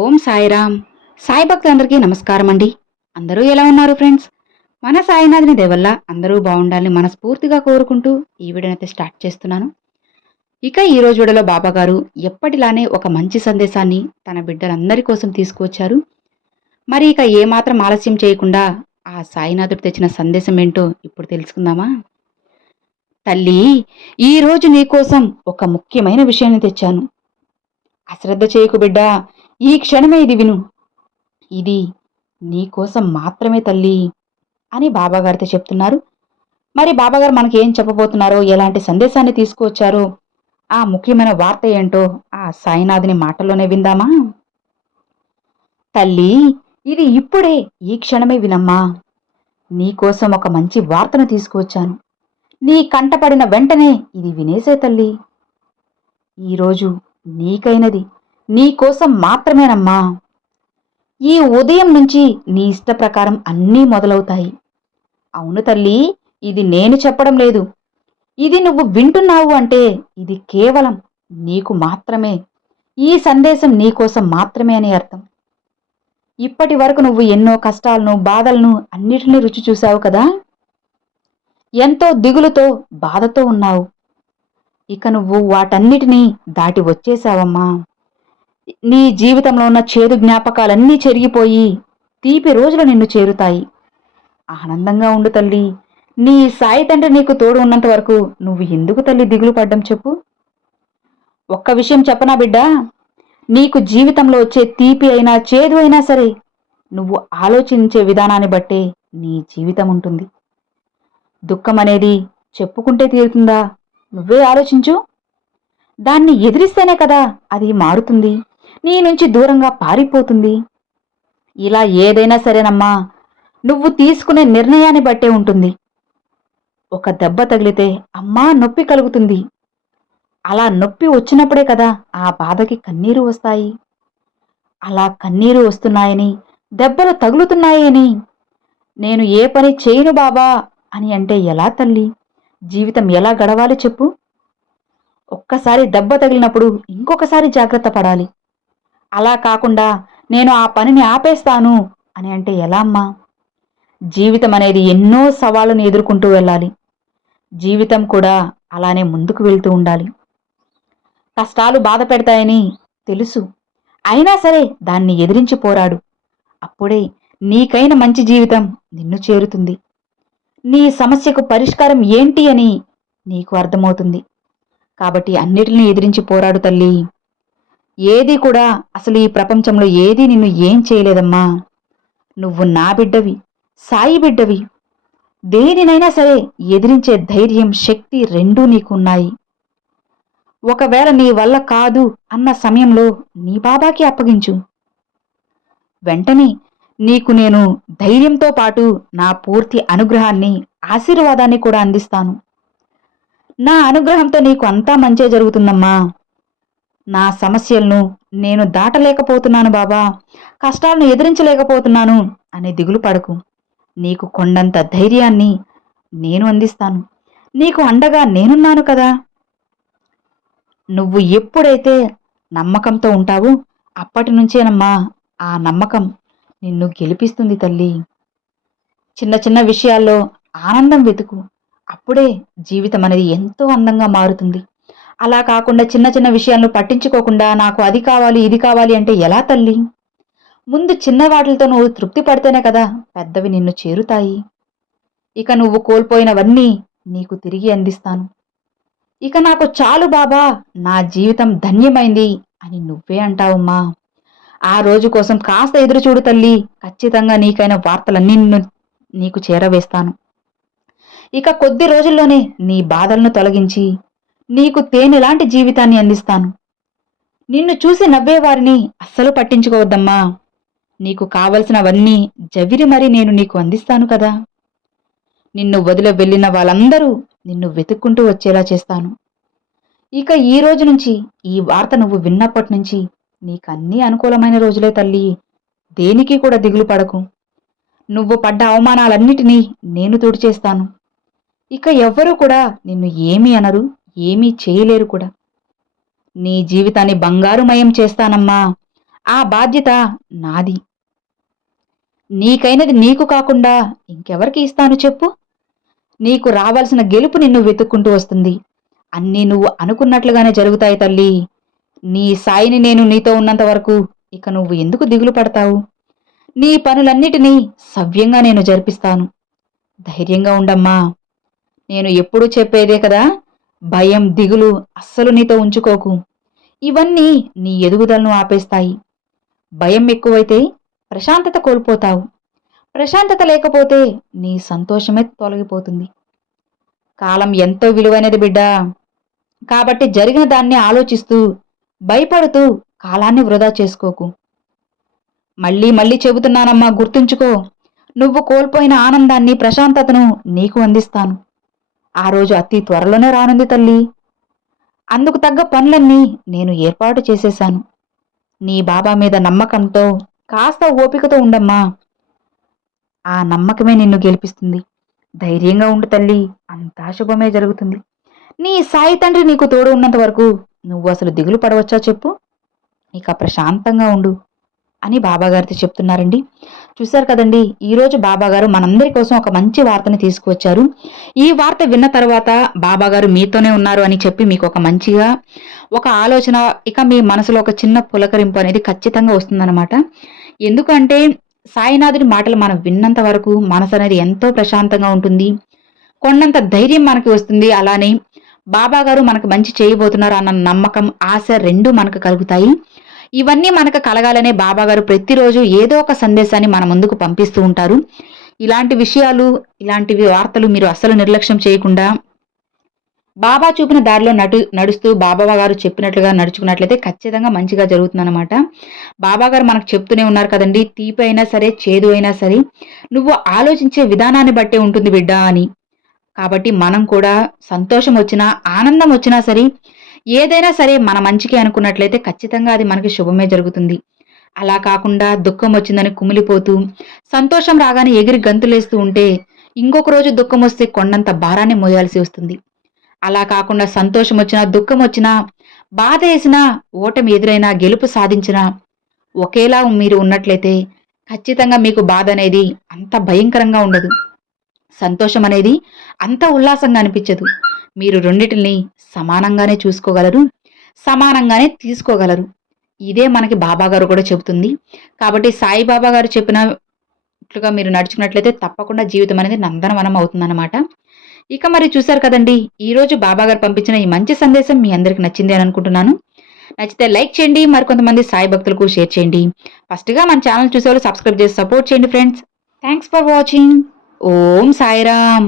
ఓం సాయిరామ్. సాయి భక్తులందరికీ నమస్కారం అండి అందరూ ఎలా ఉన్నారు ఫ్రెండ్స్? మన సాయినాథుని దేవల్ల అందరూ బాగుండాలని మనస్ఫూర్తిగా కోరుకుంటూ ఈ వీడియోనైతే స్టార్ట్ చేస్తున్నాను. ఇక ఈ రోజు వీడియోలో బాబా గారు ఎప్పటిలానే ఒక మంచి సందేశాన్ని తన బిడ్డలందరి కోసం తీసుకువచ్చారు. మరి ఇక ఏమాత్రం ఆలస్యం చేయకుండా ఆ సాయినాథుడు తెచ్చిన సందేశం ఏంటో ఇప్పుడు తెలుసుకుందామా? తల్లి ఈరోజు నీకోసం ఒక ముఖ్యమైన విషయాన్ని తెచ్చాను. అశ్రద్ధ చేయకు బిడ్డా. ఈ క్షణమే ఇది విను. ఇది నీకోసం మాత్రమే తల్లి అని బాబాగారితో చెప్తున్నారు. మరి బాబాగారు మనకి ఏం చెప్పబోతున్నారో ఎలాంటి సందేశాన్ని తీసుకువచ్చారో ఆ ముఖ్యమైన వార్త ఏంటో ఆ సాయినాథుని మాటల్లోనే విందామా? తల్లి ఇది ఇప్పుడే ఈ క్షణమే వినమ్మా. నీకోసం ఒక మంచి వార్తను తీసుకువచ్చాను. నీ కంటపడిన వెంటనే ఇది వినేసే తల్లి. ఈరోజు నీకైనది నీకోసం మాత్రమేనమ్మా. ఈ ఉదయం నుంచి నీ ఇష్ట ప్రకారం అన్నీ మొదలవుతాయి. అవును తల్లి ఇది నేను చెప్పడం లేదు. ఇది నువ్వు వింటున్నావు అంటే ఇది కేవలం నీకు మాత్రమే. ఈ సందేశం నీకోసం మాత్రమే అని అర్థం. ఇప్పటి వరకు నువ్వు ఎన్నో కష్టాలను బాధలను అన్నిటినీ రుచి చూశావు కదా? ఎంతో దిగులుతో బాధతో ఉన్నావు. ఇక నువ్వు వాటన్నిటినీ దాటి వచ్చేశావమ్మా. నీ జీవితంలో ఉన్న చేదు జ్ఞాపకాలన్నీ చెరిగిపోయి తీపి రోజులు నిన్ను చేరుతాయి. ఆనందంగా ఉండు తల్లి. నీ సాయి తండ్రి నీకు తోడు ఉన్నంత వరకు నువ్వు ఎందుకు తల్లి దిగులు పడ్డం చెప్పు? ఒక్క విషయం చెప్పనా బిడ్డా? నీకు జీవితంలో వచ్చే తీపి అయినా చేదు అయినా సరే నువ్వు ఆలోచించే విధానాన్ని బట్టే నీ జీవితం ఉంటుంది. దుఃఖం అనేది చెప్పుకుంటే తీరుతుందా? నువ్వే ఆలోచించు. దాన్ని ఎదిరిస్తేనే కదా అది మారుతుంది. నీ నుంచి దూరంగా పారిపోతుంది. ఇలా ఏదైనా సరేనమ్మా నువ్వు తీసుకునే నిర్ణయాన్ని బట్టే ఉంటుంది. ఒక దెబ్బ తగిలితే అమ్మా నొప్పి కలుగుతుంది. అలా నొప్పి వచ్చినప్పుడే కదా ఆ బాధకి కన్నీరు వస్తాయి. అలా కన్నీరు వస్తున్నాయని దెబ్బలు తగులుతున్నాయని. నేను ఏ పని చేయను బాబా అని అంటే ఎలా తల్లి? జీవితం ఎలా గడవాలి చెప్పు. ఒక్కసారి దెబ్బ తగిలినప్పుడు ఇంకొకసారి జాగ్రత్త పడాలి. అలా కాకుండా నేను ఆ పనిని ఆపేస్తాను అని అంటే ఎలా అమ్మా? జీవితం అనేది ఎన్నో సవాళ్ళను ఎదుర్కొంటూ వెళ్ళాలి. జీవితం కూడా అలానే ముందుకు వెళ్తూ ఉండాలి. కష్టాలు బాధ పెడతాయని తెలుసు. అయినా సరే దాన్ని ఎదిరించి పోరాడు. అప్పుడే నీకైన మంచి జీవితం నిన్ను చేరుతుంది. నీ సమస్యకు పరిష్కారం ఏంటి అని నీకు అర్థమవుతుంది. కాబట్టి అన్నిటిని ఎదిరించి పోరాడు తల్లి. ఏది కూడా అసలు ఈ ప్రపంచంలో ఏది నిన్ను ఏం చేయలేదమ్మా? నువ్వు నా బిడ్డవి సాయి బిడ్డవి. దేనినైనా సరే ఎదిరించే ధైర్యం శక్తి రెండూ నీకున్నాయి. ఒకవేళ నీ వల్ల కాదు అన్న సమయంలో నీ బాబాకి అప్పగించు. వెంటనే నీకు నేను ధైర్యంతో పాటు నా పూర్తి అనుగ్రహాన్ని ఆశీర్వాదాన్ని కూడా అందిస్తాను. నా అనుగ్రహంతో నీకు అంతా మంచే జరుగుతుందమ్మా. నా సమస్యలను నేను దాటలేకపోతున్నాను బాబా. కష్టాలను ఎదిరించలేకపోతున్నాను అనే దిగులు పడకు. నీకు కొండంత ధైర్యాన్ని నేను అందిస్తాను. నీకు అండగా నేనున్నాను కదా. నువ్వు ఎప్పుడైతే నమ్మకంతో ఉంటావో అప్పటి నుంచేనమ్మా ఆ నమ్మకం నిన్ను గెలిపిస్తుంది తల్లి. చిన్న చిన్న విషయాల్లో ఆనందం వెతుకు. అప్పుడే జీవితం అనేది ఎంతో అందంగా మారుతుంది. అలా కాకుండా చిన్న చిన్న విషయాలను పట్టించుకోకుండా నాకు అది కావాలి ఇది కావాలి అంటే ఎలా తల్లి? ముందు చిన్న వాటితో నువ్వు తృప్తి పడితేనే కదా పెద్దవి నిన్ను చేరుతాయి. ఇక నువ్వు కోల్పోయినవన్నీ నీకు తిరిగి అందిస్తాను. ఇక నాకు చాలు బాబా నా జీవితం ధన్యమైంది అని నువ్వే అంటావమ్మా. ఆ రోజు కోసం కాస్త ఎదురు చూడు తల్లి ఖచ్చితంగా నీకైన వార్తలన్నీ నిన్ను నీకు చేరవేస్తాను. ఇక కొద్ది రోజుల్లోనే నీ బాధలను తొలగించి నీకు తేనెలాంటి జీవితాన్ని అందిస్తాను. నిన్ను చూసి నవ్వేవారిని అస్సలు పట్టించుకోవద్దమ్మా. నీకు కావలసినవన్నీ జవిరి మరి నేను నీకు అందిస్తాను కదా. నిన్ను వదిలి వెళ్ళిన వాళ్ళందరూ నిన్ను వెతుక్కుంటూ వచ్చేలా చేస్తాను. ఇక ఈ రోజు నుంచి ఈ వార్త నువ్వు విన్నప్పటి నుంచి నీకన్నీ అనుకూలమైన రోజులే తల్లి. దేనికి కూడా దిగులు పడకు. నువ్వు పడ్డ అవమానాలన్నిటినీ నేను తుడిచేస్తాను. ఇక ఎవ్వరూ కూడా నిన్ను ఏమీ అనరు. ఏమీ చేయలేరు కూడా. నీ జీవితాన్ని బంగారుమయం చేస్తానమ్మా. ఆ బాధ్యత నాది. నీకైనది నీకు కాకుండా ఇంకెవరికి ఇస్తాను చెప్పు? నీకు రావాల్సిన గెలుపు నిన్ను వెతుక్కుంటూ వస్తుంది. అన్నీ నువ్వు అనుకున్నట్లుగానే జరుగుతాయి తల్లి. నీ సాయిని నేను నీతో ఉన్నంత వరకు ఇక నువ్వు ఎందుకు దిగులు పడతావు? నీ పనులన్నిటినీ సవ్యంగా నేను జరిపిస్తాను. ధైర్యంగా ఉండమ్మా. నేను ఎప్పుడూ చెప్పేదే కదా భయం దిగులు అస్సలు నీతో ఉంచుకోకు. ఇవన్నీ నీ ఎదుగుదలను ఆపేస్తాయి. భయం ఎక్కువైతే ప్రశాంతత కోల్పోతావు. ప్రశాంతత లేకపోతే నీ సంతోషమే తొలగిపోతుంది. కాలం ఎంతో విలువైనది బిడ్డా. కాబట్టి జరిగిన దాన్ని ఆలోచిస్తూ భయపడుతూ కాలాన్ని వృధా చేసుకోకు. మళ్ళీ మళ్ళీ చెబుతున్నానమ్మా గుర్తుంచుకో. నువ్వు కోల్పోయిన ఆనందాన్ని ప్రశాంతతను నీకు అందిస్తాను. ఆ రోజు అతి త్వరలోనే రానుంది తల్లి. అందుకు తగ్గ పనులన్నీ నేను ఏర్పాటు చేసేశాను. నీ బాబా మీద నమ్మకంతో కాస్త ఓపికతో ఉండమ్మా. ఆ నమ్మకమే నిన్ను గెలిపిస్తుంది. ధైర్యంగా ఉండు తల్లి. అంతా శుభమే జరుగుతుంది. నీ సాయి తండ్రి నీకు తోడు ఉన్నంత వరకు నువ్వు అసలు దిగులు పడవచ్చా చెప్పు? ఇక ప్రశాంతంగా ఉండు అని బాబాగారితో చెప్తున్నారండి. చూశారు కదండి ఈరోజు బాబాగారు మనందరి కోసం ఒక మంచి వార్తని తీసుకువచ్చారు. ఈ వార్త విన్న తర్వాత బాబాగారు మీతోనే ఉన్నారు అని చెప్పి మీకు ఒక మంచిగా ఒక ఆలోచన ఇక మీ మనసులో ఒక చిన్న పులకరింపు అనేది ఖచ్చితంగా వస్తుందన్నమాట. ఎందుకంటే సాయినాథుడి మాటలు మనం విన్నంత వరకు మనసు అనేది ఎంతో ప్రశాంతంగా ఉంటుంది. కొండంత ధైర్యం మనకి వస్తుంది. అలానే బాబాగారు మనకు మంచి చేయబోతున్నారు అన్న నమ్మకం ఆశ రెండు మనకు కలుగుతాయి. ఇవన్నీ మనకు కలగాలనే బాబాగారు ప్రతిరోజు ఏదో ఒక సందేశాన్ని మన ముందుకు పంపిస్తూ ఉంటారు. ఇలాంటి విషయాలు ఇలాంటివి వార్తలు మీరు అస్సలు నిర్లక్ష్యం చేయకుండా బాబా చూపిన దారిలో నటు నడుస్తూ బాబా గారు చెప్పినట్లుగా నడుచుకున్నట్లయితే ఖచ్చితంగా మంచిగా జరుగుతుందన్నమాట. బాబా గారు మనకు చెప్తూనే ఉన్నారు కదండి తీపి అయినా సరే చేదు అయినా సరే నువ్వు ఆలోచించే విధానాన్ని బట్టే ఉంటుంది బిడ్డ అని. కాబట్టి మనం కూడా సంతోషం వచ్చినా ఆనందం వచ్చినా సరే ఏదైనా సరే మన మంచికి అనుకున్నట్లయితే ఖచ్చితంగా అది మనకి శుభమే జరుగుతుంది. అలా కాకుండా దుఃఖం వచ్చిందని కుమిలిపోతూ సంతోషం రాగానే ఎగిరి గంతులేస్తూ ఉంటే ఇంకొక రోజు దుఃఖం వస్తే కొండంత భారాన్ని మోయాల్సి వస్తుంది. అలా కాకుండా సంతోషం వచ్చినా దుఃఖం వచ్చినా బాధ వేసినా ఓటమి ఎదురైనా గెలుపు సాధించినా ఒకేలా మీరు ఉన్నట్లయితే ఖచ్చితంగా మీకు బాధ అనేది అంత భయంకరంగా ఉండదు. సంతోషం అనేది అంత ఉల్లాసంగా అనిపించదు. మీరు రెండిటిని సమానంగానే చూసుకోగలరు సమానంగానే తీసుకోగలరు. ఇదే మనకి బాబాగారు కూడా చెబుతుంది. కాబట్టి సాయిబాబా గారు చెప్పినట్లుగా మీరు నడుచుకున్నట్లయితే తప్పకుండా జీవితం అనేది నందనవనం అవుతుందన్నమాట. ఇక మరి చూశారు కదండి ఈరోజు బాబా గారు పంపించిన ఈ మంచి సందేశం మీ అందరికి నచ్చింది అని అనుకుంటున్నాను. నచ్చితే లైక్ చేయండి మరికొంతమంది సాయి భక్తులకు షేర్ చేయండి. ఫస్ట్గా మన ఛానల్ చూసేవాళ్ళు సబ్స్క్రైబ్ చేసి సపోర్ట్ చేయండి friends. Thanks for watching. Om Sairam.